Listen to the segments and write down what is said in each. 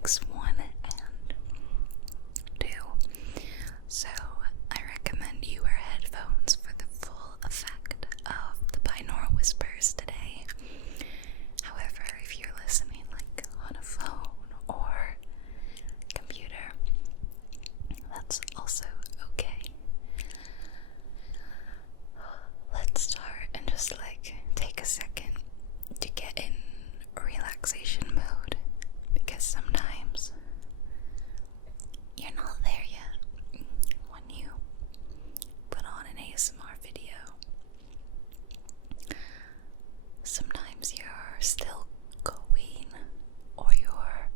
mics 1 and 2. So I recommend you wear headphones for the full effect of the binaural whispers today. However, if you're listening like on a phone or computer, that's also okay. Let's start and just take a second to get in relaxation mode, because sometimes you're not there yet when you put on an ASMR video. Sometimes you're still going, or you're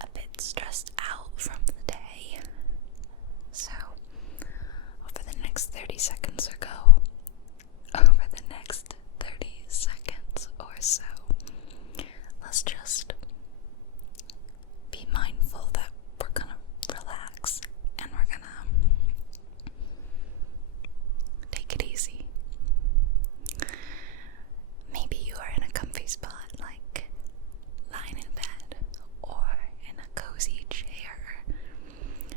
a bit stressed out from the day. So over the next 30 seconds or so, let's just be mindful that we're gonna relax and we're gonna take it easy. Maybe you are in a comfy spot, like lying in bed or in a cozy chair.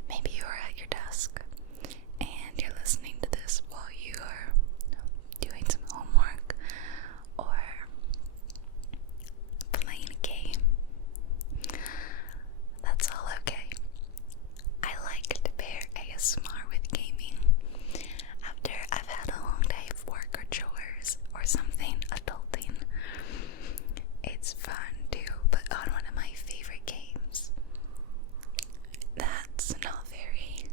Maybe you are at your desk and you're listening to this while you are doing some homework or playing a game. That's all okay. I like to pair ASMR with gaming. After I've had a long day of work or chores or something adulting, it's fun to put on one of my favorite games that's not very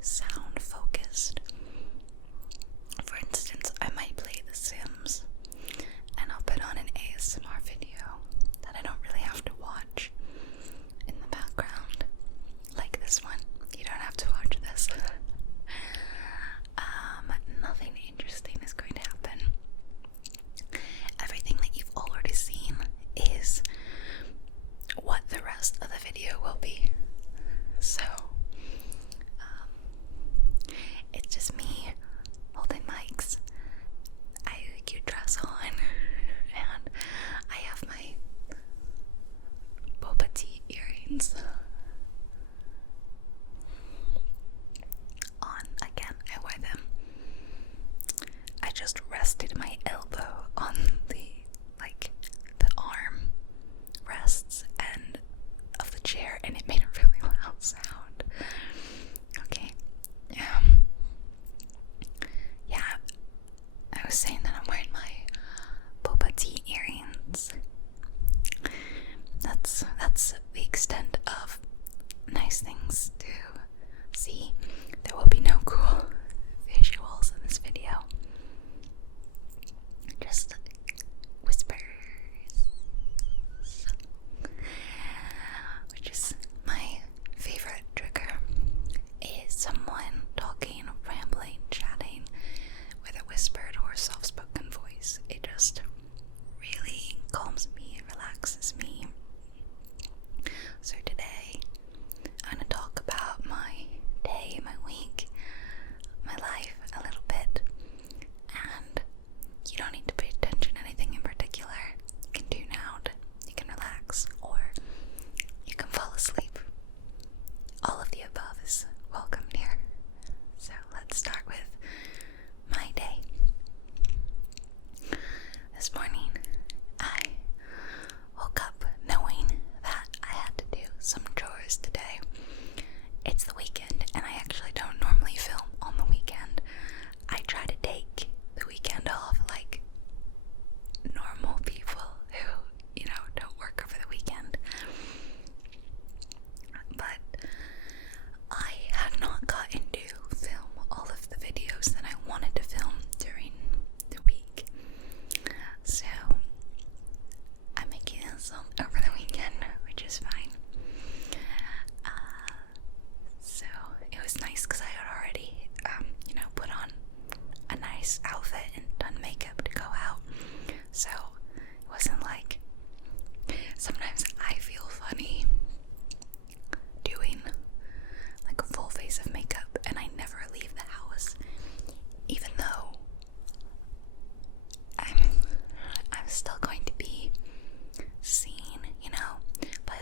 sound focused. For instance, I might play The Sims and I'll put on an ASMR video that I don't really have to watch in the background, like this one. You don't have to watch this. Nothing interesting is going to happen. Everything that you've already seen is what the rest of the video will be. So, it's just me holding mics. I have a cute dress on, and I have my boba tea earrings on. Again, I wear them. I just rested my elbow on the arm rests and of the chair, and it made a really loud sound. Okay. Yeah, I was saying that I'm wearing my boba tea earrings. That's the extent of nice things to see. There will be no cool visuals in this video. Just whispers. Which is my favorite trigger, is someone talking, rambling, chatting with a whispered or soft-spoken voice. It just really calms me, relaxes me. So today, I'm going to talk about my day, my week, my life a little bit. And you don't need to pay attention to anything in particular. You can tune out, you can relax, or you can fall asleep. All of the above is welcome here. So let's start with my day. This morning, I woke up knowing that I had to do some chores today. It's the weekend, and I actually don't normally film on the weekend. I try to take the weekend off like normal people who, don't work over the weekend. But I had not gotten to film all of the videos that I wanted to film during the week. So I'm making this over the weekend, which is fine. So it was nice because I had already, put on a nice outfit and done makeup to go out. So it wasn't like, sometimes I feel funny doing like a full face of makeup and I never leave the house, even though I'm still going to be seen, but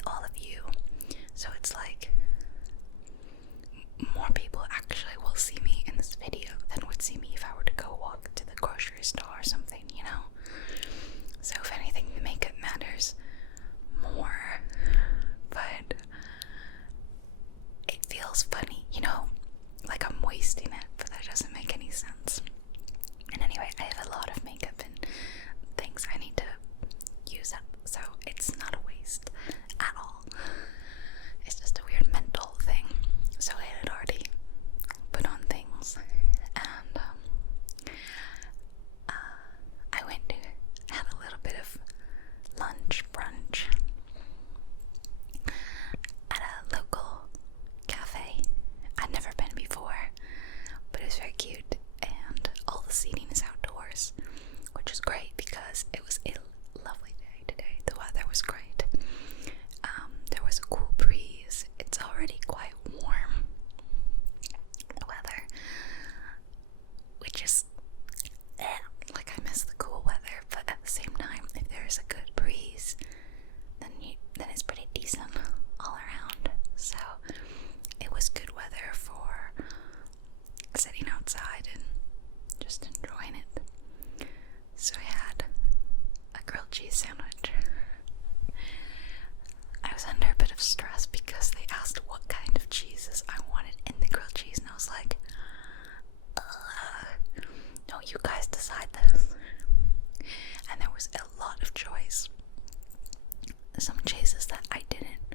some cheeses that I didn't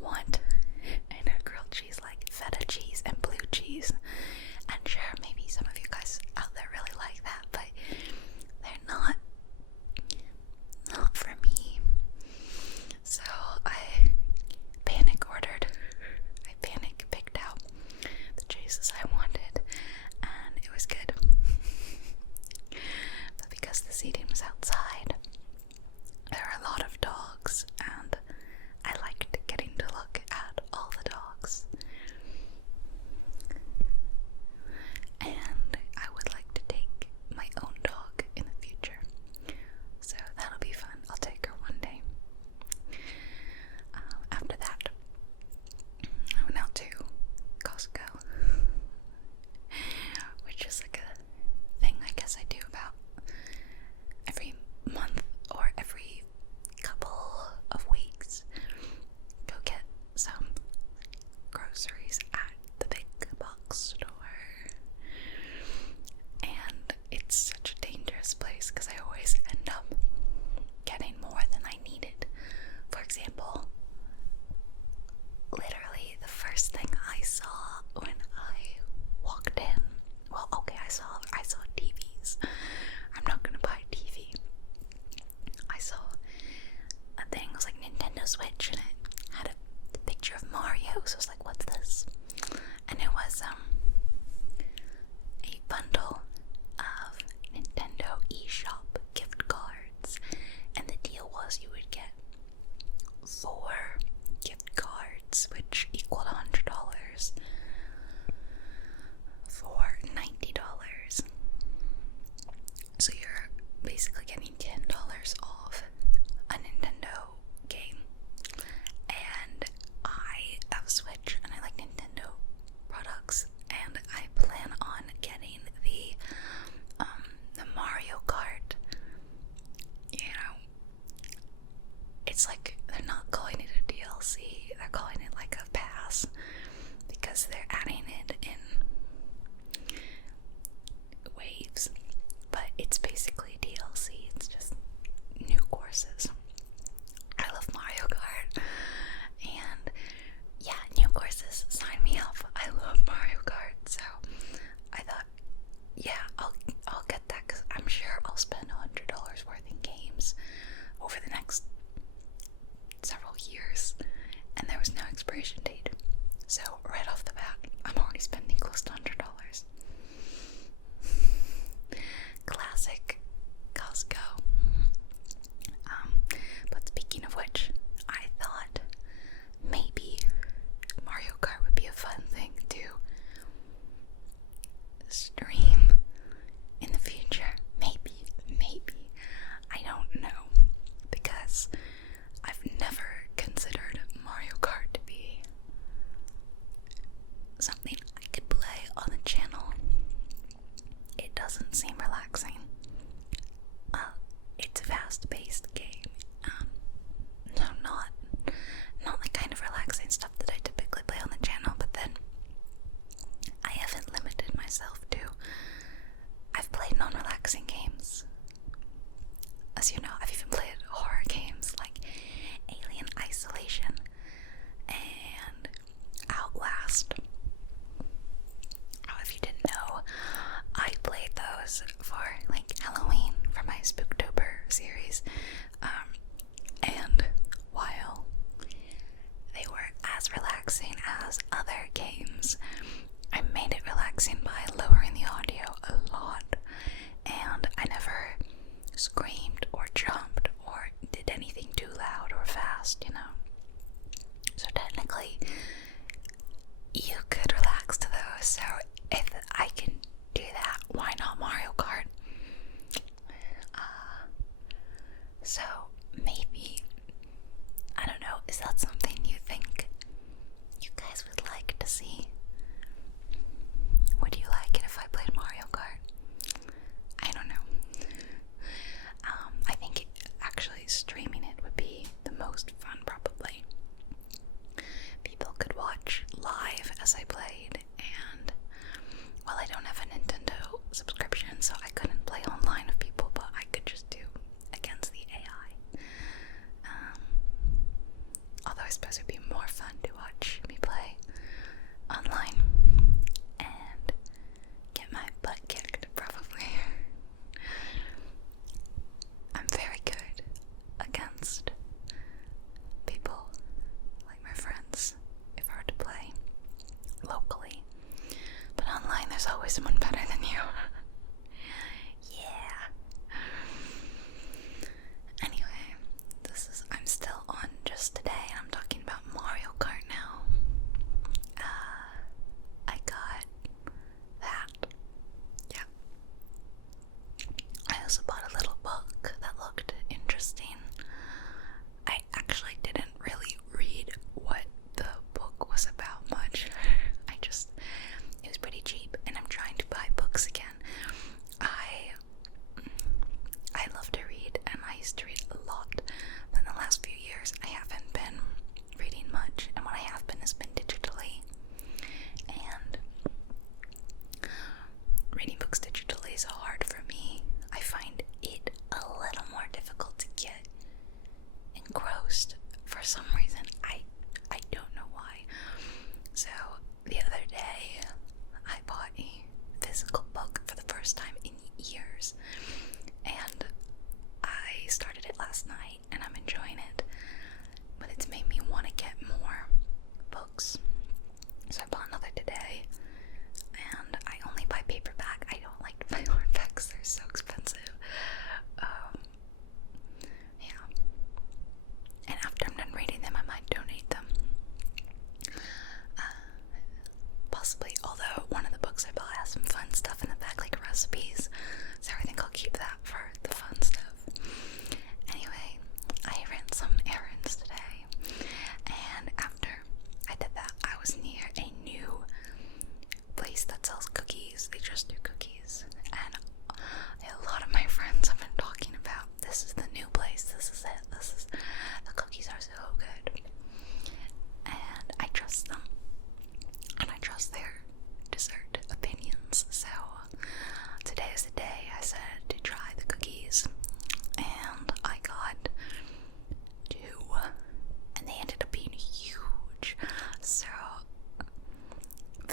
want in a grilled cheese, like feta cheese and blue cheese. And sure, maybe some of you guys out there really like that, but they're not for me. So I panic picked out the cheeses I wanted, and it was good. But because the seating was outside, there were a lot of dogs, and I liked getting to look at all the dogs. And I would like to take my own dog in the future, so that'll be fun. I'll take her one day. After that, I went out to Costco, which is like a thing I guess I do about every month or every couple of weeks. Go get some groceries at the big box store. And it's such a dangerous place because I always end up getting more than I needed. For example, literally the first thing I saw when I walked in, well, okay, I saw TVs. I'm not gonna buy a TV. I saw a thing, it was like Nintendo Switch, and it had a picture of Mario, so I was like, what's this? And it was a bundle of Nintendo eShop gift cards, and the deal was you would get 4 gift cards, which equaled $100 for $90. So you're basically getting $10 off a Nintendo game. And I have a Switch, and I like Nintendo products, and I plan on getting the Mario Kart. You know, it's like they're not calling it a DLC, they're calling it like a pass, because they're adding it in waves, but it's basically DLC. It's just new courses. I love Mario Kart, and yeah, new courses, sign me up. I love Mario Kart, so I thought, yeah, I'll get that, because I'm sure I'll spend $100 worth in games over the next several years, and there was no expiration date. So right off the bat, I'm already spending close to $100. Classic Costco. But speaking of which, I thought maybe Mario Kart would be a fun thing to stream in the future. Maybe. I don't know, because I've never considered Mario Kart to be something I could play on the channel. It doesn't seem relaxing. It's a fast-paced game. No, not the kind of relaxing stuff that I typically play on the channel, but then I haven't limited myself to. I've played non-relaxing games. As you know, I've even played horror games like Alien Isolation and Outlast. Oh, if you didn't know, I played those for like Halloween for my Spooktober series. And while they were as relaxing as other games, I made it relaxing by lowering the audio a lot, and I never screamed or jumped or did anything too loud or fast, you know. So technically, you could relax to those. So if I can do that, why not Mario Kart? So maybe, I don't know, is that something you think you guys would like to see? Would you like it if I played Mario Kart? I don't know. I think actually streaming it would be the most fun, probably. People could watch live as I played, and well, I don't have a Nintendo subscription, so I couldn't play online with people, but I could just do against the AI. I suppose it'd be more fun to watch me play online and get my butt kicked, probably. I'm very good against people like my friends if I were to play locally, but online there's always someone better than you. Yeah. Anyway, I'm still on just today, and I'm talking about Mario Kart now. I got that. Yeah. I also bought a little book that looked interesting. I actually didn't really read what the book was about much. It was pretty cheap, and I'm trying to buy books again. I love to read, and I used to read a lot, but in the last few years I haven't been reading much, and what I have been has been digitally, and reading books digitally is hard for me. I find it a little more difficult to get engrossed for some reason. I don't know why. So the other day I bought a physical book for the first time in years, and I started it last night and I'm enjoying it, but it's made me want to get more books. So I bought another today, and I only buy paperback. I don't like to buy hardbacks, they're so expensive. Yeah. And after I'm done reading them, I might donate them. Possibly, although one of the books I bought has some fun stuff in the back, like recipes, so I think I'll keep that for the fun stuff. Anyway, I ran some errands today, and after I did that, I was near a new place that sells cookies. They just do cookies, and a lot of my friends have been talking about, this is the new place, this is it, the cookies are so good, and I trust them, and I trust their dessert opinions. So today is the day I said to try the cookies, and I got 2, and they ended up being huge. So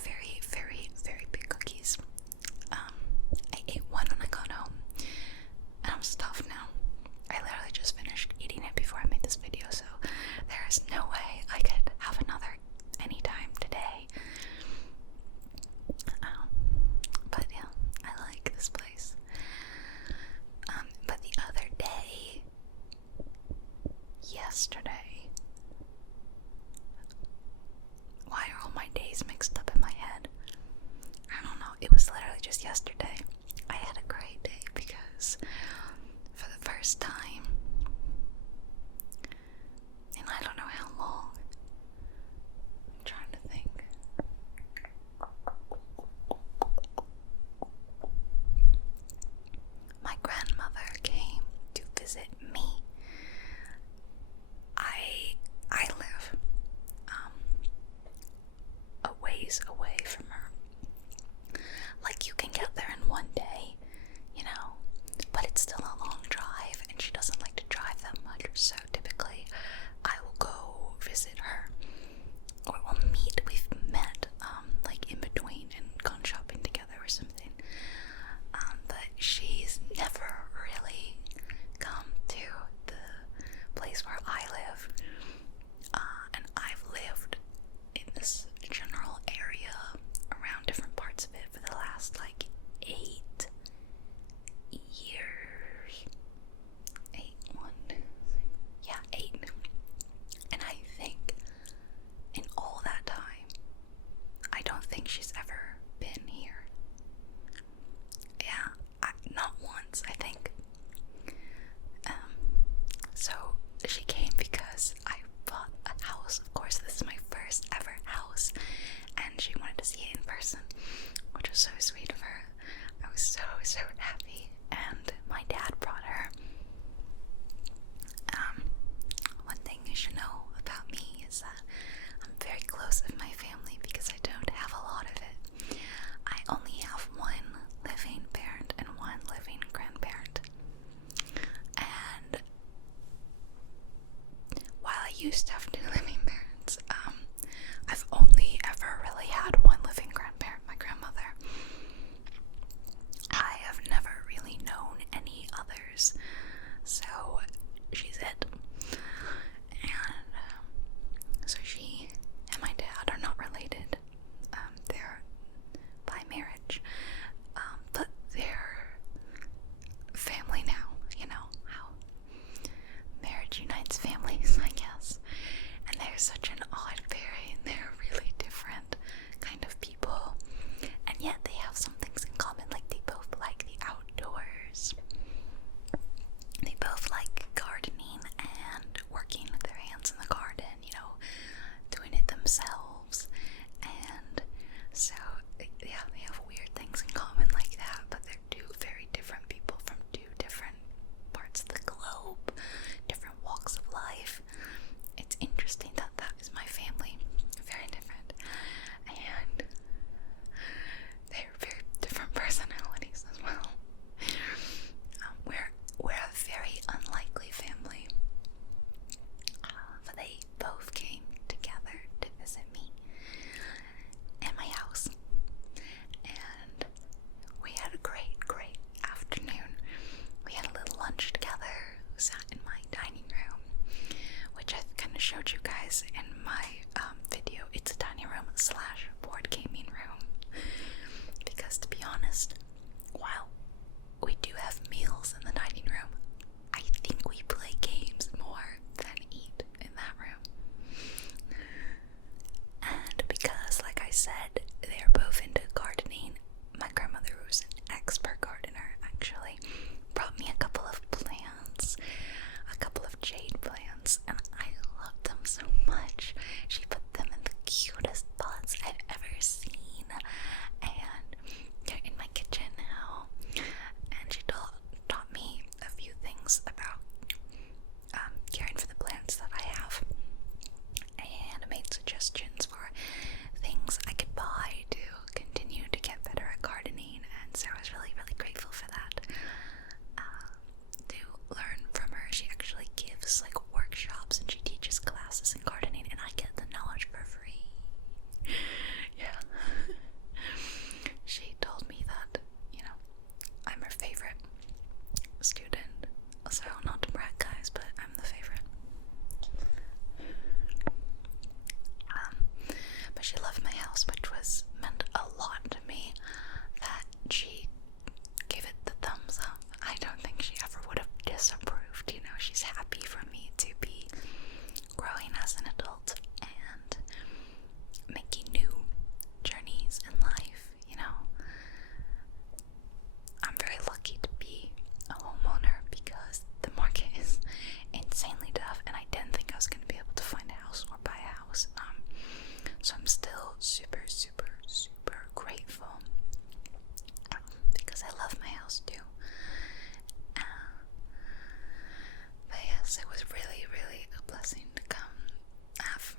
very, very, very big cookies. I ate one when I got home, and I'm stuffed now. I literally just finished eating it before I made this video, so there is no way I could have another anytime today. But yeah, I like this place. But the other day, yesterday, why are all my days mixed up in my head? I don't know, it was literally just yesterday. I had a great day because for the first time in I don't know how long, I'm trying to think. My grandmother came to visit me. I live a ways away from her. Like, you can get there in one day, you know, but it's still a long drive, and she doesn't like to drive that much, so typically I will go visit her, or we'll meet. We've met like in between and gone shopping together or something, but she's never really come to the place where I live, and I've lived in this general area around different parts of it for the last like 8 years. 8. And I think in all that time, I don't think she's ever been here. Yeah, not once, I think. So she came because I bought a house. Of course, this is my first ever house, and she wanted to see it in person, which was so sweet of her. I was so, so happy, and my dad brought her. One thing you should know about me is that I'm very close with my family because I don't have a lot of it. I only have one living parent and one living grandparent. And while I used to have 2 living parents, I've only ever really had one living grandparent, my grandmother. I have never really known any others, so she's it. And so she and my dad are not related. They're by marriage, but they're family now. You know how marriage unites families, I guess. And they're such an odd pairing. They're really different kind of people, and yet they have some things in common. Like, they both like the outdoors. They both like gardening and working with their hands in the garden, you know, doing it themselves. And so, yeah, they have weird things in common like that, but they're two very different people from two different parts of the globe, different walks of life. It's interesting that that is my family. Very different. And they're very different personalities as well. We're a very unlikely family. But they both came together to visit me in my house. And we had a great, great afternoon. We had a little lunch together. We sat in my dining room, which I kind of showed you guys in my video. It's a dining room / board gaming room. Because, to be honest, while we do have meals in the dining room, I think we play games more than eat in that room. And because, like I said, they're both into gardening, my grandmother, who's an expert gardener, actually brought me a couple of plants, a couple of jade plants, and I love them so much. She put them in the cutest pots I've ever seen, and they're in my kitchen now. And she taught me a few things about caring for the plants that I have, and made suggestions for things I could buy to continue to get better at gardening. And so I was really, really grateful for that. To learn from her, she actually gives like workshops and she teaches classes in gardening, and I get the knowledge for free. Yeah. She told me that, you know, I'm her favorite student. So, not to brag, guys, but I'm the favorite. But she loved my house, which meant a lot to me, that she gave it the thumbs up. I don't think she ever would have disapproved. You know, she's happy for me to be growing as an adult and making new journeys in life, you know. I'm very lucky to be a homeowner because the market is insanely tough, and I didn't think I was going to be able to find a house or buy a house. So I'm still super, super, super grateful because I love my house too. But yes, it was really, really a blessing to have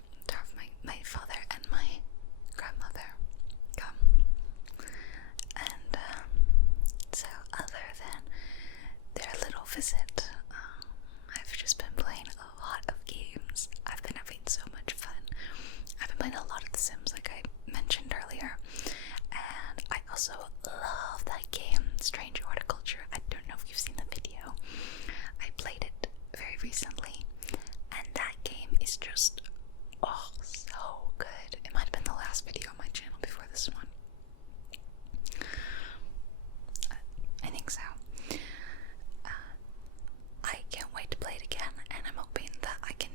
my father and my grandmother come. And so, other than their little visit, I've just been playing a lot of games. I've been having so much fun. I've been playing a lot of The Sims, like I mentioned earlier, and I also love that game, Strange Horticulture. I don't know if you've seen the video. I played it very recently, and that game is just, oh, so good. It might have been the last video on my channel before this one. I think so. I can't wait to play it again, and I'm hoping that I can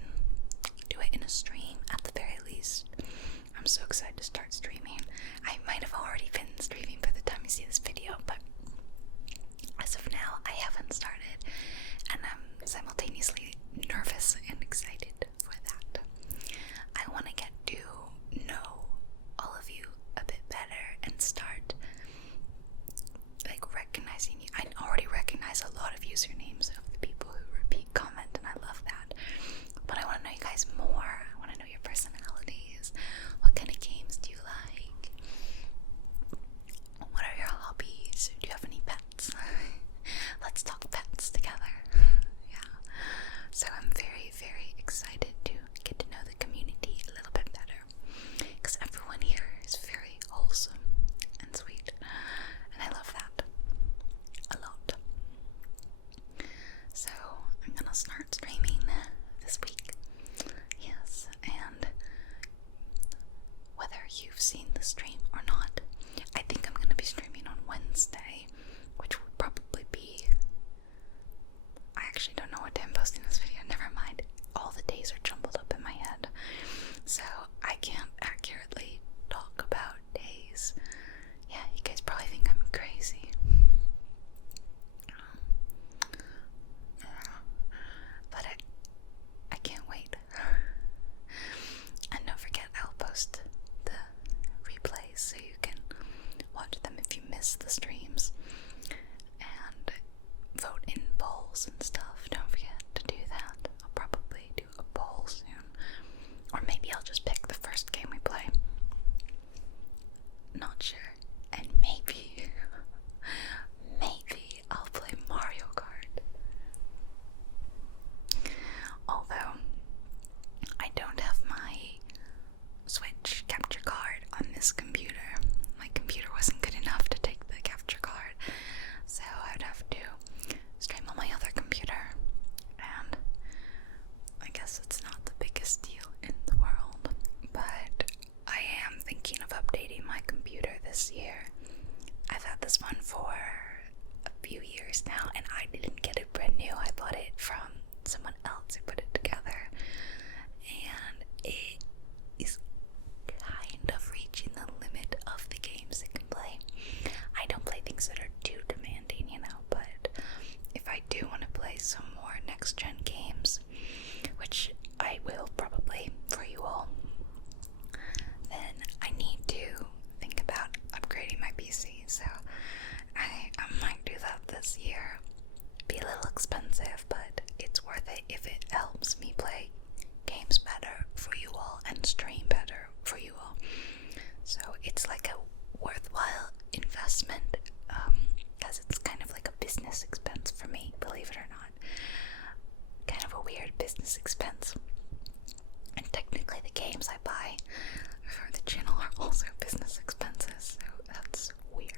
do it in a stream at the very least. I'm so excited to start streaming. I might have already been streaming by the time you see this video, but as of now, I haven't started, and I'm simultaneously nervous and excited for that. I want to get to know all of you a bit better and start like recognizing you. I already recognize a lot of usernames of the people who repeat comment, and I love that. But I want to know you guys more. I want to know your personalities. What kind of games do you like? What are your hobbies? Do you have any pets? Let's talk pets together. Yeah. the stream or not. I think I'm gonna be streaming on Wednesday, which would probably be... I actually don't know what day I'm posting this video, never mind. All the days are jumbled up in my head, so I can't accurately talk about days. Yeah, you guys probably think I'm crazy. But I can't wait. And don't forget, I'll post the replays so you can watch them if you miss the streams. And vote in polls and stuff. Don't forget to do that. I'll probably do a poll soon. Or maybe I'll just pick the first game we play. Not sure. And maybe I'll play Mario Kart. Although I don't have my Switch capture card on this computer. My computer wasn't good enough to take the capture card, so I would have to stream on my other computer. And I guess it's not the biggest deal in the world, but I am thinking of updating my computer this year. I've had this one for a few years now, and I didn't get it brand new. I bought it from someone else who put it together, and it is kind of reaching the limit of the games it can play. I don't play things that are too demanding, you know, but if I do want to play some more next-gen games, which I will probably for you all, then I need to think about upgrading my PC, so I might do that this year. Be a little expensive, but it's worth it if it helps me play games better for you all and stream better for you all. So it's like a worthwhile investment, because it's kind of like a business expense for me, believe it or not. Kind of a weird business expense. And technically the games I buy for the channel are also business expenses, so that's weird.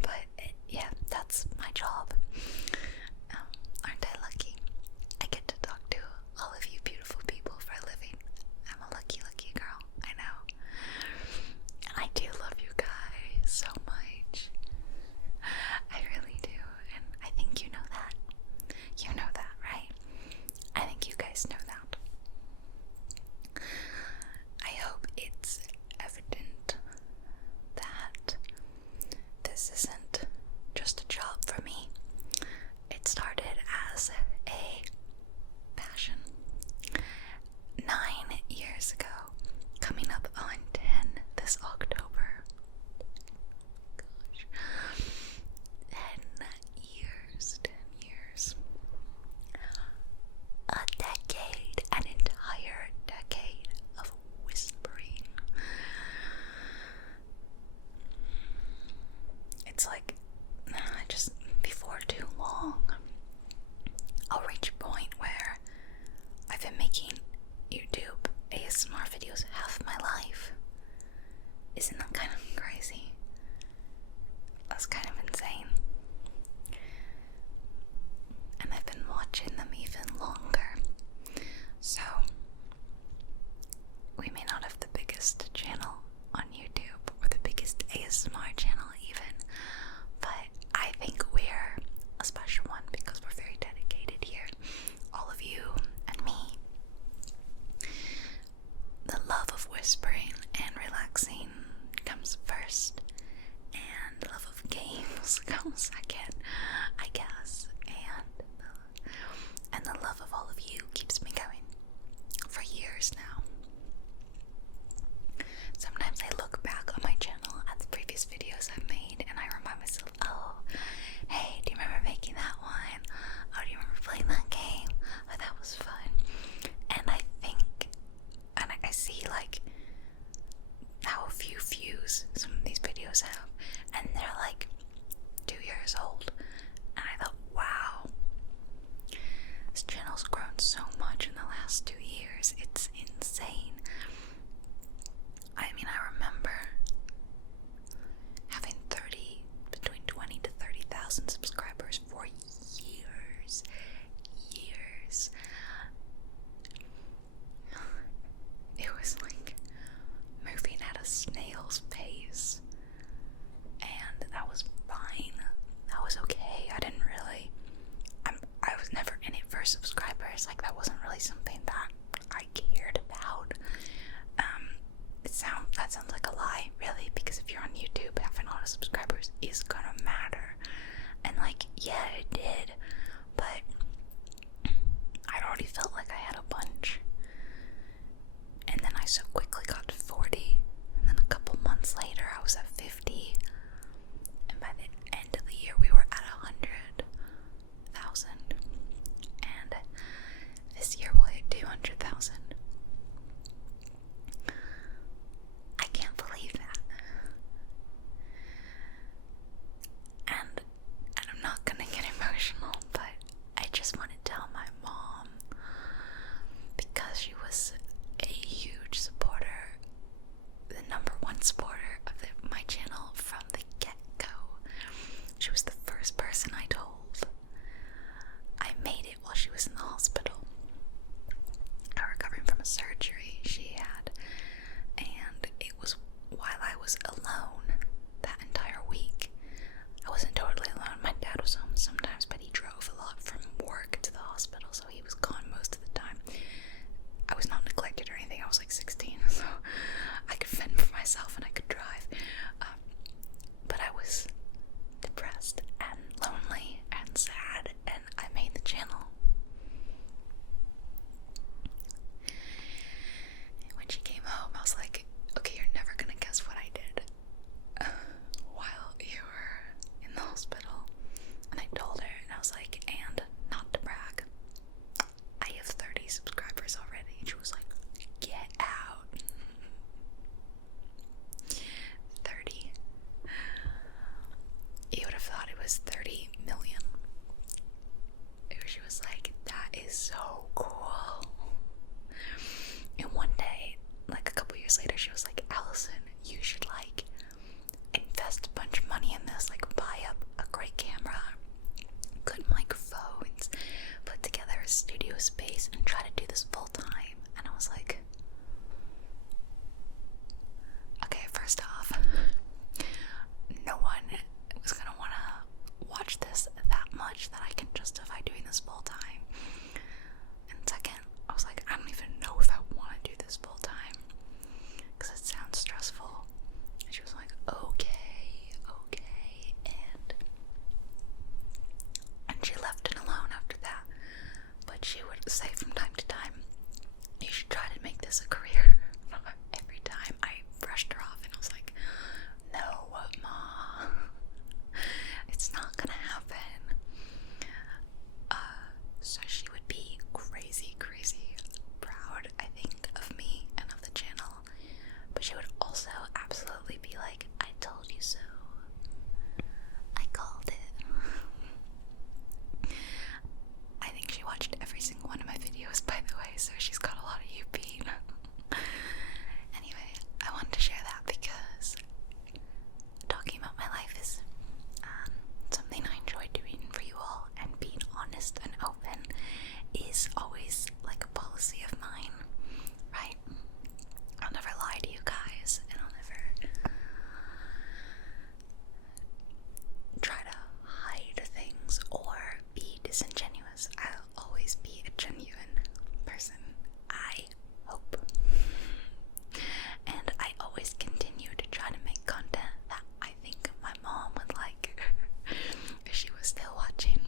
But yeah, that's my job. Aren't I lucky? I get to talk to all of you beautiful people for a living. I'm a lucky girl, I know. And I do love you guys so much. I really do, and I think you know that. You know that, right? I think you guys know that. I hope it's evident that this isn't just a job for me. It started as a passion 9 years ago, coming up on 10 this October. Gosh. 10 years. A decade, an entire decade of whispering. It's like, before too long, I'll reach a point where I've been making YouTube ASMR videos half my life. Isn't that kind of crazy? That's kind of insane. And I've been watching them even longer. So, we may not have the biggest channel on YouTube, or the biggest ASMR channel even, but I think we're a special one because we're very dedicated here. All of you and me. The love of whispering and relaxing comes first, and the love of games comes second, I guess. And the love of all of you keeps me going for years now. Sometimes I look back on my channel at the previous videos I've made, and I remind myself, oh, hey, do you remember making that one? Oh, do you remember playing that game? Oh, that was fun. And I think, and I see like how few views some of these videos have, and they're like 2 years old. so quickly got to 40, and then a couple months later I was at 50, and by the end of the year we were at 100,000, and this year we'll hit 200,000. I can't believe that. And I'm not gonna get emotional, but I just want to tell my mom, because she was a huge supporter, the #1 supporter of my channel from the get-go. She was the first person I told. I made it while she was in the hospital, recovering from a surgery she had, and it was while I was alone that entire week. I wasn't totally alone. My dad was home sometimes, but he drove a lot from work to the hospital, so he was gone most of the time. I was not neglected or anything. I was like 16, so I could fend for myself and I could drive. But I was depressed and lonely and sad, and I made the channel. And when she came home, I was like, okay, you're never gonna guess what I did while you were in the hospital. And I told her, and I was like, and not to brag, I have 30 subscribers already. And she was like, get out. 30. You would have thought it was 30 million. She was like, that is so cool. And one day, like a couple years later, she was like, Allison, you should like invest a bunch of money in this, like buy up a great camera, good microphones, put together a studio space, and try to do this full time. And I was like, okay, first off, no one was gonna wanna watch this that much that I can justify doing this full time. And second, I was like, I don't even know if I want to do this full time because it sounds stressful. And she was like, okay, and she left it alone after that. But she would say from time to time, you should try to make this a career. Every time I brushed her off and I was like, no, Ma, it's not gonna happen. So she would be crazy proud, I think, of me and of the channel. But she would also absolutely be like, I told you so. I called it. I think she watched every single one of my videos, by the way, so she's got a lot of you being. Anyway, I wanted to share that because talking about my life is something I enjoy doing for you all, and being honest and open is always like a policy of mine, right? I'll never lie to you guys, and I'll never try to hide things or be disingenuous. I'll always be a genuine person, I hope. And I always continue to try to make content that I think my mom would like if she was still watching.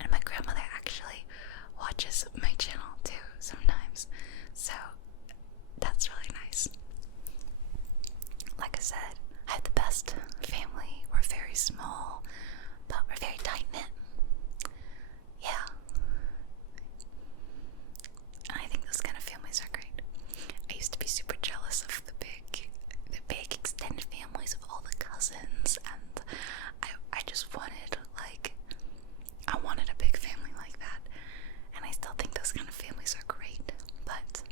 And my grandmother actually watches my channel too sometimes, so that's really nice. Like I said, I have the best family. We're very small, but we're very tight-knit. Yeah. And I think those kind of families are great. I used to be super jealous of the big extended families of all the cousins, and I just wanted, like, I wanted a big family like that. And I still think those kind of families are great, but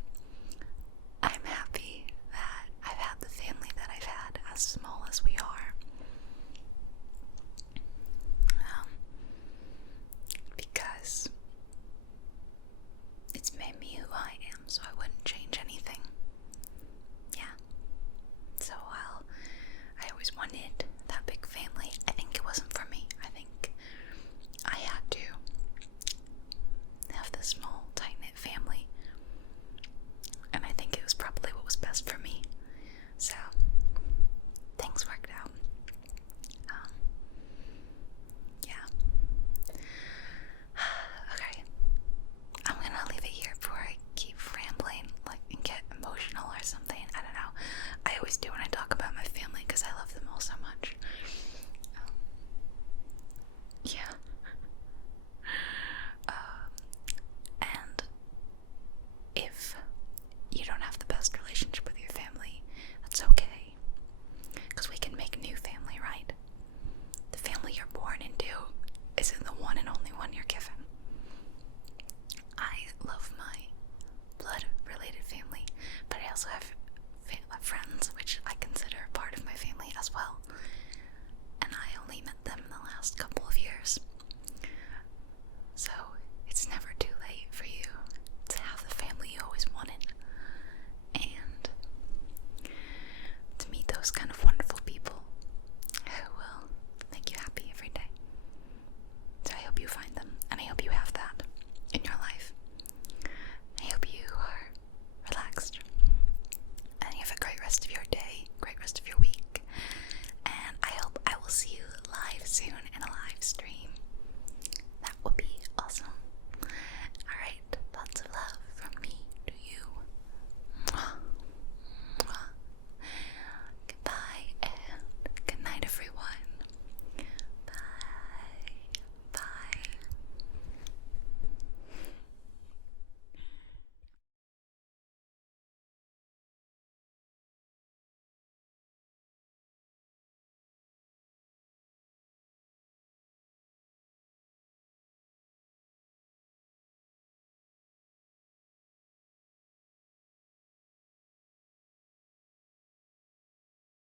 have the best relationship with your family, that's okay. Because we can make new family, right? The family you're born into isn't the one and only one you're given. I love my blood-related family, but I also have friends, which I consider part of my family as well. And I only met them in the last couple